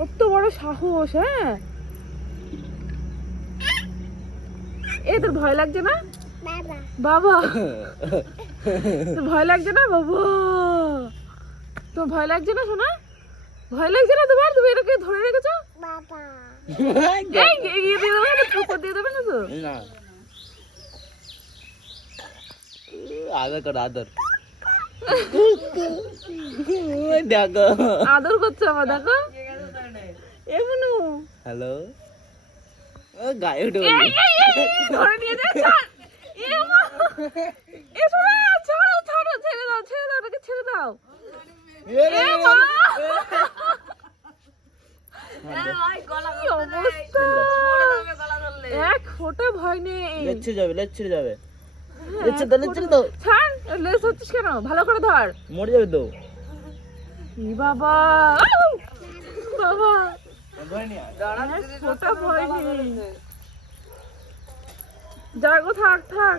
কত বড় সাহস! হ্যাঁ, এ তোর ভয় লাগছে না বাবা? তোর ভয় লাগছে না বাবা? তোর ভয় লাগছে না সোনা? ভয় লাগছে না তোমার? তুমি এটাকে ধরে রেখেছো? এগিয়ে দিয়ে দেবে না? ঠোকর দিয়ে দেবে না তো? আদর কর, আদর। দেখো আদর করছে আমার, দেখো। এমনু হ্যালো, গায়ে উঠে ধরে নিয়ে যায়। এ সোনা, ছাড়ো ছাড়ো, ছেড়ে দাও ছেড়ে দাও, ওটাকে ছেড়ে দাও। এ মা, কি অবস্থা! এক ফোঁটা ভয় নেই। লেচ্ছে যাবে, লেচ্ছে যাবে, হ্যাঁ, লেচ্ছে দাও, লেচ্ছে দাও। ছাড়, লেজ হচ্ছিস কেন? ভালো করে ধর। মরে যাবে তো। ই বাবা, বাবা, এক ফোঁটা ভয় নেই। যাগো, থাক থাক।